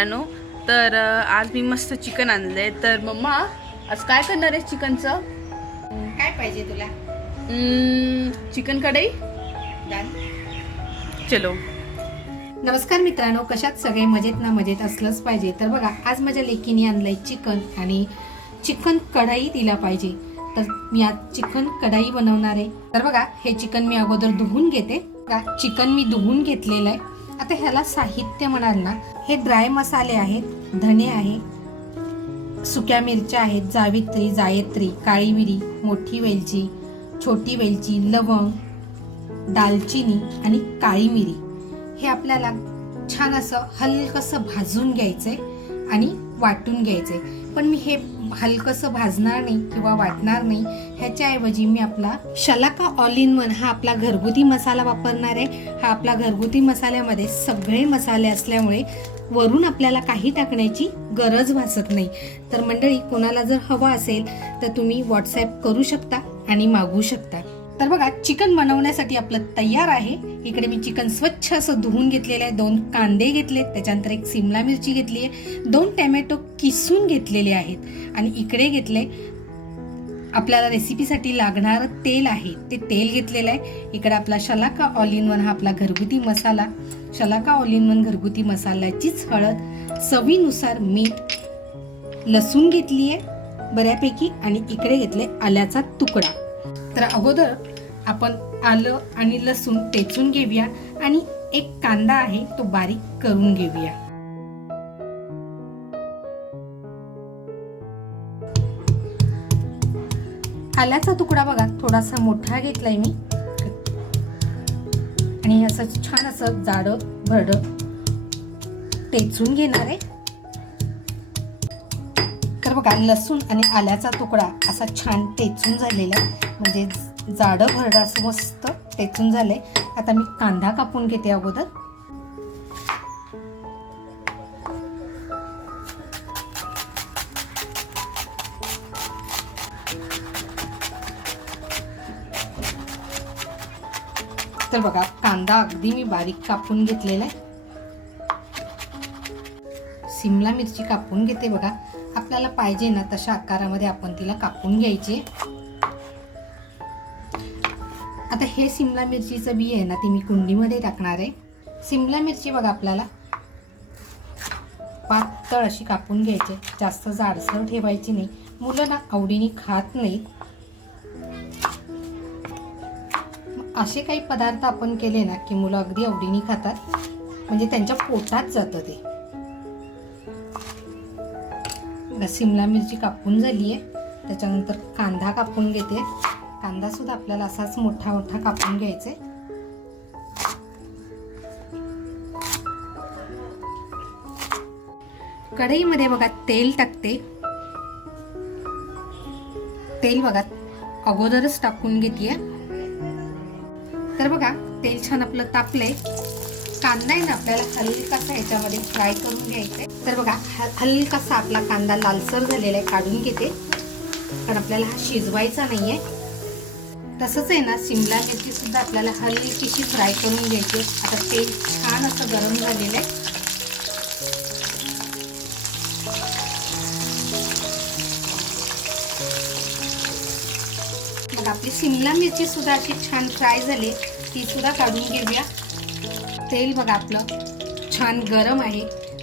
मित्रांनो, तर आज मी मस्त चिकन आणले. तर मम्मा आज काय करणार आहे चिकनचं? काय पाहिजे तुला? चिकन कढई. चलो. नमस्कार मित्रांनो, कशात सगळे मजेत ना? मजेत असलंच पाहिजे. तर बघा, आज माझ्या लेकीने आणलंय चिकन आणि चिकन कढई दिला पाहिजे. तर मी आज चिकन कढई बनवणार आहे. तर बघा, हे चिकन मी अगोदर धुवून घेते. बघा, चिकन मी धुवून घेतलेलं आहे. आता ह्याला साहित्य म्हणाल ना, हे ड्राय मसाले आहेत, धने आहे, सुक्या मिरच्या आहेत, जायत्री, काळी मिरी, मोठी वेलची, छोटी वेलची, लवंग, दालचिनी आणि काळी मिरी. हे आपल्याला छान असं हलकसं भाजून घ्यायचंय आणि वाटून घ्यायचंय. पण मी हे हलकसं भाजणार नाही किंवा वाटणार नाही. ह्याच्याऐवजी मी आपला शलाका ऑल इन वन हा आपला घरगुती मसाला वापरणार आहे. हा आपला घरगुती मसाल्यामध्ये सगळे मसाले असल्यामुळे वरून आपल्याला काही टाकण्याची गरज भासत नाही. तर मंडळी, कोणाला जर हवा असेल तर तुम्ही व्हॉट्सॲप करू शकता आणि मागवू शकता. तर बघा, चिकन बनवण्यासाठी आपलं तयार आहे. इकडे मी चिकन स्वच्छ असं धुवून घेतलेलं आहे. 2 कांदे घेतले, त्याच्यानंतर 1 सिमला मिरची घेतली आहे, 2 टोमॅटो किसून घेतलेले आहेत आणि इकडे घेतले आपल्याला रेसिपीसाठी लागणारं तेल आहे, ते तेल घेतलेलं आहे. इकडे आपला शलाका ऑल इन वन हा आपला घरगुती मसाला, शलाका ऑल इन वन घरगुती मसाल्याचीच हळद, चवीनुसार मीठ, लसूण घेतली आहे बऱ्यापैकी आणि इकडे घेतले आल्याचा तुकडा. तर अगोदर आपण आलं आणि लसूण टेचून घेऊया आणि 1 कांदा आहे तो बारीक करून घेऊया. आल्याचा तुकडा बघा थोडासा मोठा घेतलाय मी आणि असं छान असं जाडं भरडं टेचून घेणार आहे. तर बघा, लसूण आणि आल्याचा तुकडा असा छान टेचून झालेला आहे, म्हणजे जाडं भरडं असं मस्त टेचून झालंय. आता मी कांदा कापून घेते अगोदर. तर बघा, कांदा अगदी मी बारीक कापून घेतलेला आहे. सिमला मिरची कापून घेते. बघा, आपल्याला पाहिजे ना तशा आकारामध्ये आपण तिला कापून घ्यायची. आता हे सिमला मिरचीचं बी आहे ना, ती मी कुंडीमध्ये टाकणार आहे. सिमला मिरची बघा आपल्याला पातळ अशी कापून घ्यायची, जास्त जाडसर ठेवायची नाही. मुलं ना आवडीने खात नाहीत. असे काही पदार्थ आपण केले ना की मुलं अगदी आवडीने खातात, म्हणजे त्यांच्या पोटात जातं ते. सिमला मिरची कापून झाली आहे. त्याच्यानंतर कांदा कापून घेते. कांदा सुद्धा आपल्याला असाच मोठा मोठा कापून घ्यायचा. कढईमध्ये बघा तेल टाकते. तेल बघा अगोदरच टाकून घेते. तर बघा, तेल छान आपलं तापलंय. कांदा आहे ना आपल्याला हलकासा ह्याच्यामध्ये फ्राय करून घ्यायचा. तर बघा, हलकासा आपला कांदा लालसर झालेला आहे, काढून घेते, कारण आपल्याला हा शिजवायचा नाहीये. तसंच आहे ना, सिमला मिरची सुद्धा आपल्याला हलकीशी फ्राय करून घ्यायची. आता तेल छान असं गरम झालेलं आहे. मग आपली सिमला मिरची सुद्धा अशी छान फ्राय झाली, ती सुद्धा काढून घेऊया. तेल बघा आपलं छान गरम आहे.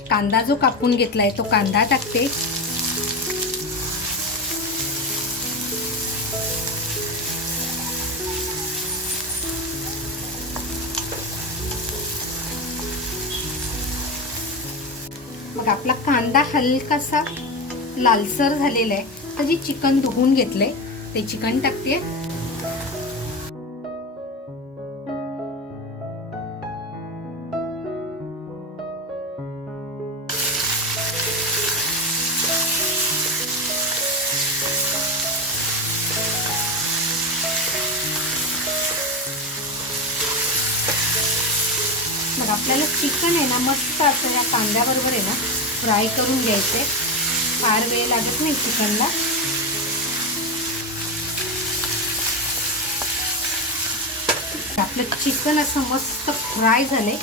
कांदा जो कापून घेतलाय तो कांदा टाकते. मग आपला कांदा हलकासा लालसर झालेला आहे. तर जे चिकन धुवून घेतलंय ते चिकन टाकते. मग आपल्याला चिकन आहे ना मस्त असं या कांद्याबरोबर आहे ना फ्राय करून घ्यायचे. फार वेळ लागत नाही चिकनला. आपलं चिकन असं मस्त फ्राय झाले.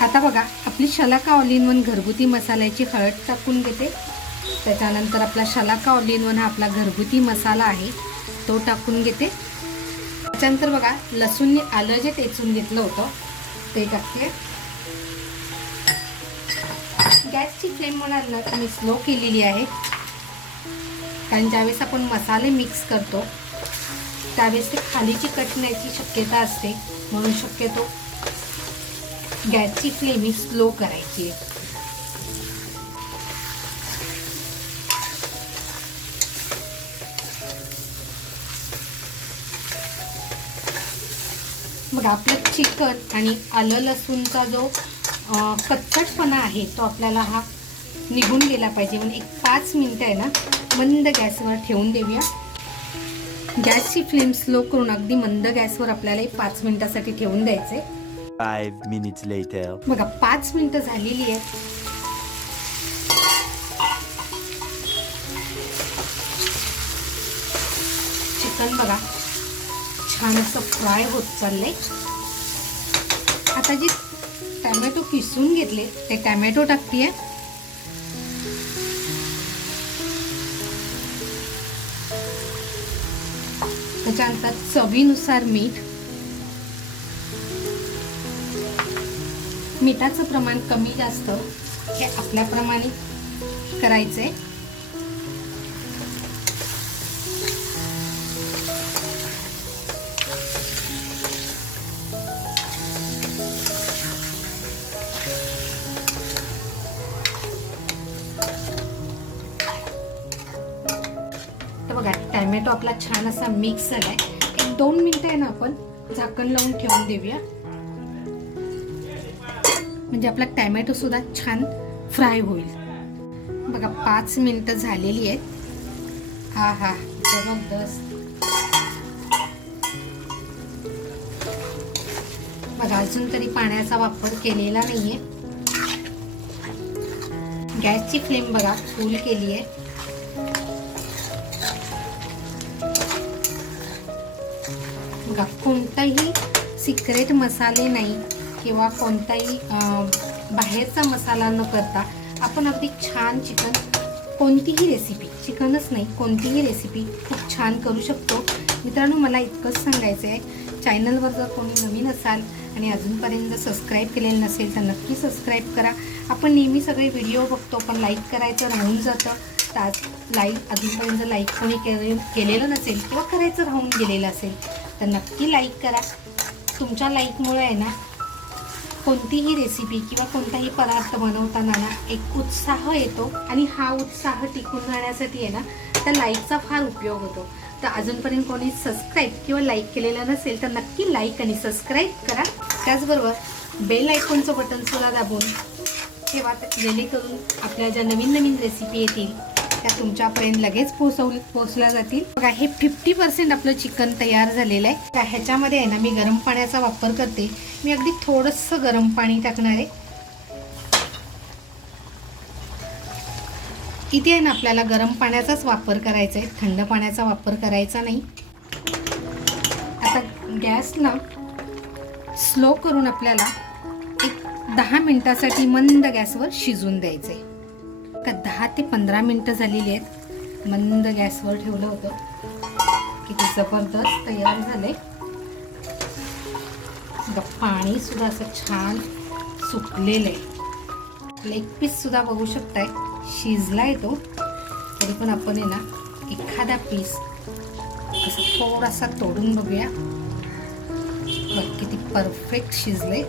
आता बघा आपली शलाका ऑल इन वन घरगुती मसाल्याची हळद टाकून घेते. त्याच्यानंतर आपला शलाका ऑल इन वन हा आपला घरगुती मसाला आहे तो टाकून घेते. त्याच्यानंतर बघा लसूण आलं जे टेचून घेतलं होतं ते टाकते. गॅसची फ्लेम म्हणाल ना मी स्लो केलेली आहे, कारण ज्यावेळेस आपण मसाले मिक्स करतो त्यावेळेस ते खाली चिकटण्याची शक्यता असते, म्हणून शक्यतो गॅसची फ्लेम ही स्लो करायची आहे. मग आपलं चिकन आणि आलं लसूणचा जो कच्चटपणा आहे तो आपल्याला हा निघून गेला पाहिजे. म्हणजे एक 5 मिनिटं आहे ना मंद गॅसवर ठेवून देऊया. गॅसची फ्लेम स्लो करून अगदी मंद गॅसवर आपल्याला 5 मिनिटासाठी ठेवून द्यायचे. 5 minutes later. बघा 5 मिनिटं झालेली आहे. चिकन बघा छान असं फ्राय होत चाललंय. आता जी टॅमॅटो किसून घेतले ते टॅमॅटो टाकतेय. त्याच्यानंतर चवीनुसार मीठ. मिठाचं प्रमाण कमी जास्त हे आपल्याप्रमाणे करायचंय. तर बघा टॅमॅटो आपला छान असा मिक्स झालाय. एक 2 मिनिटं आहे ना आपण झाकण लावून ठेवून देऊया, म्हणजे आपला टॅमॅटो सुद्धा छान फ्राय होईल. बघा 5 मिनिटं झालेली आहेत. हा हा जबरदस्त. बघा अजून तरी पाण्याचा वापर केलेला नाहीये. गॅसची फ्लेम बघा फुल केली आहे. बघा कोणताही सिक्रेट मसाले नाही किंवा कोणताही बाहेरचा मसाला न करता आपण अगदी छान चिकन कोणतीही रेसिपी, चिकनच नाही कोणतीही रेसिपी खूप छान करू शकतो. मित्रांनो मला इतकंच सांगायचं आहे, चॅनलवर जर कोणी नवीन असाल आणि अजूनपर्यंत सबस्क्राईब केलेलं नसेल तर नक्की सबस्क्राईब करा. आपण नेहमी सगळे व्हिडिओ बघतो पण लाईक करायचं राहून जातं. तर आज अजूनपर्यंत लाईक कोणी केलेलं नसेल किंवा करायचं राहून गेलेलं असेल तर नक्की लाईक करा. तुमच्या लाईकमुळे आहे ना कोणतीही रेसिपी किंवा कोणताही पदार्थ बनवताना ना एक उत्साह येतो आणि हा उत्साह टिकून राहण्यासाठी आहे ना त्या लाईकचा फार उपयोग होतो. तर अजूनपर्यंत कोणी सबस्क्राईब किंवा लाईक केलेलं नसेल तर नक्की लाईक आणि सबस्क्राईब करा. त्याचबरोबर बेल आयकॉनचं बटन सुद्धा दाबून ठेवा, जेणेकरून आपल्या ज्या नवीन नवीन रेसिपी येतील त्या तुमच्यापर्यंत लगेच पोहोचल्या जातील. बघा हे 50% आपलं चिकन तयार झालेलं आहे. तर ह्याच्यामध्ये आहे ना मी गरम पाण्याचा वापर करते. मी अगदी थोडंसं गरम पाणी टाकणार आहे. इथे आहे ना आपल्याला गरम पाण्याचाच वापर करायचा आहे, थंड पाण्याचा वापर करायचा नाही. आता गॅसला स्लो करून आपल्याला एक 10 मिनिटासाठी मंद गॅसवर शिजून द्यायचं आहे. का 10 ते 15 मिनिटं झालेली आहेत. मंद गॅसवर ठेवलं होतं. किती जबरदस्त तयार झालंय. पाणी सुद्धा असं छान सुकलेलं आहे. लेग पीस सुद्धा बघू शकताय शिजलाय तो. तरी पण आपण आहे ना एखादा पीस असं थोडासा तोडून बघूया. बघ किती परफेक्ट शिजले.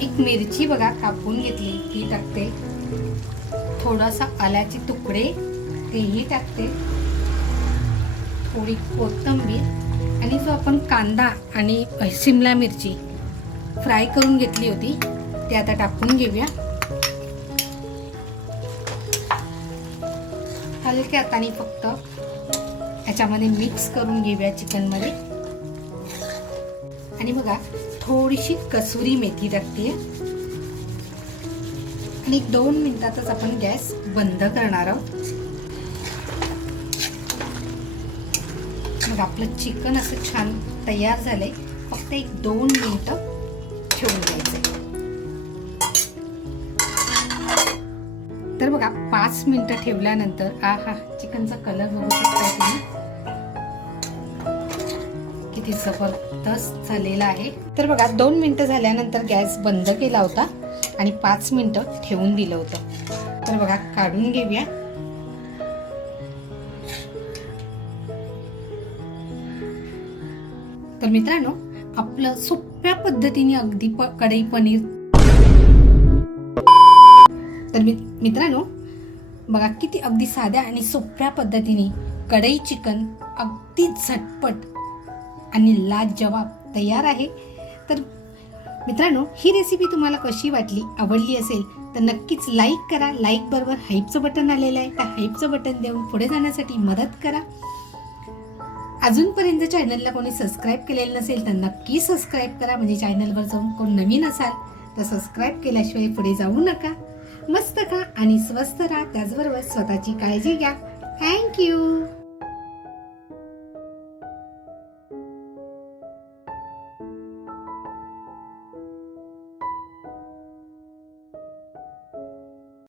एक मिरची बघा कापून घेतली ती टाकते. थोडासा आल्याचे तुकडे तेही टाकते. थोडी कोथिंबीर आणि जो आपण कांदा आणि शिमला मिरची फ्राय करून घेतली होती ते आता टाकून घेऊया. हलक्या हाताने फक्त याच्यामध्ये मिक्स करून घेऊया चिकनमध्ये. आणि बघा थोडीशी कसुरी मेथी टाकते आणि 2 मिनिटातच आपण गॅस बंद करणार आहोत. मग आपलं चिकन असं छान तयार झालंय. फक्त 1-2 मिनिटं ठेवून द्यायचंय. तर बघा 5 मिनिटं ठेवल्यानंतर चिकनचा कलर बघू शकता तुम्ही किती जबरदस्त झालेला आहे. तर बघा 2 मिनिटं झाल्यानंतर गॅस बंद केला होता आणि 5 मिनिटं ठेवून दिलं होतं. तर बघा काढून घेऊया. तर मित्रांनो आपलं सोप्या पद्धतीने अगदी कढई पनीर. तर मित्रांनो बघा किती अगदी साध्या आणि सोप्या पद्धतीने कढई चिकन अगदी झटपट आणि लाजवाब तयार आहे. तर मित्रांनो ही रेसिपी तुम्हाला कशी वाटली, आवडली असेल तर नक्कीच लाईक करा. लाईक बरोबर हाईपचं बटन आलेलं आहे, त्या हाईपचं बटन देऊन पुढे जाण्यासाठी मदत करा. अजूनपर्यंत चॅनलला कोणी सबस्क्राईब केलेलं नसेल तर नक्की सबस्क्राईब करा. म्हणजे चॅनलवर जाऊन कोण नवीन असाल तर सबस्क्राईब केल्याशिवाय पुढे जाऊ नका. मस्त खा आणि स्वस्त राहा, त्याचबरोबर स्वतःची काळजी घ्या. थँक्यू.